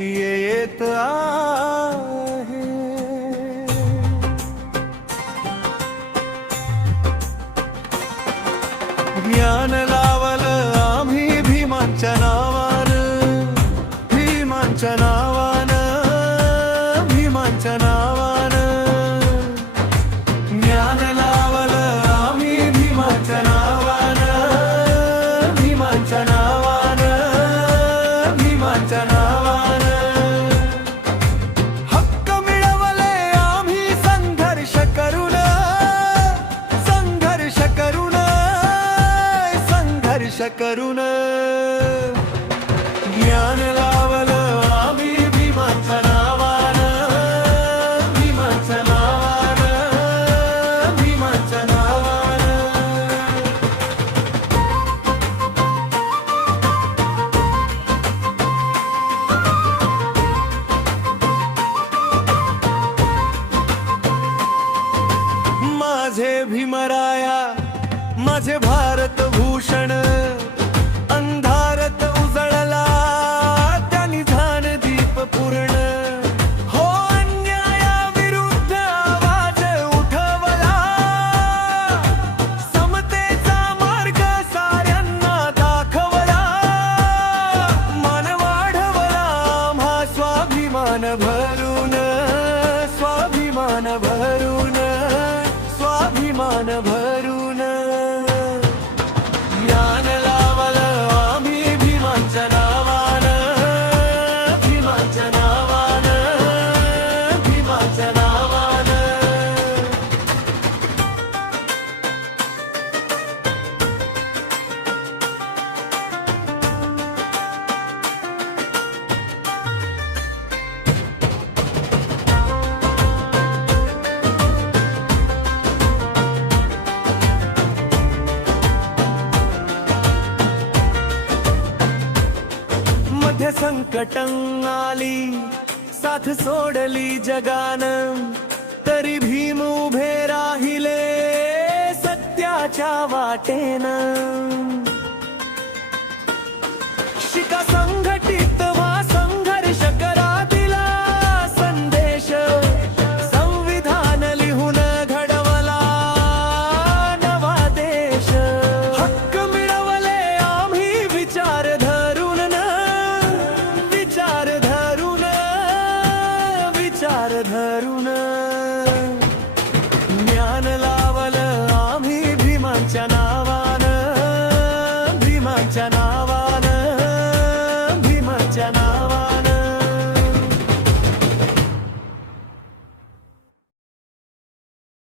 येत आहे. ज्ञान लावलं आम्ही भीमांच्या नावानं, भीमांच्या नावानं, भीमांच्या नावानं. ज्ञान लावलं आम्ही भीमांच्या नावानं, भीमांच्या नावानं, भीमांच्या नावानं. हक्क मिळवले आम्ही संघर्ष करून, संघर्ष करून, संघर्ष करून. ज्ञान लावलं आम्ही भीमांच्या नावानं, भीमांच्या नावानं, भीमांच्या नावानं. माझे भीमराया, माझे भारत भूषण, अंधारत उजळला त्यांनी झान दीप पूर्ण. हो अन्यायाविरुद्ध आवाज उठवला, समतेचा मार्ग साऱ्यांना दाखवला. मान वाढवला आम्हा स्वाभिमान भरून, स्वाभिमान भरून, स्वाभिमान भरून. ज्ञान लावलं आम्ही भीमांच्या नावानं, भीमांच्या नावानं, भीमांच्या नावानं. मध्ये संकटं आली, साथ सोडली जगानं, तरी भीम उभे राहिले सत्याच्या वाटेनं. शिका संघटित व्हा, संघर्ष करा, दिला संदेश. संविधान लिहून घडवला नवा देश. हक्क मिळवले आम्ही विचार धरून, विचार धरून, विचार धरून. ज्ञान लावलं आम्ही भीमांच्या नावानं, भीमांच्या नावानं.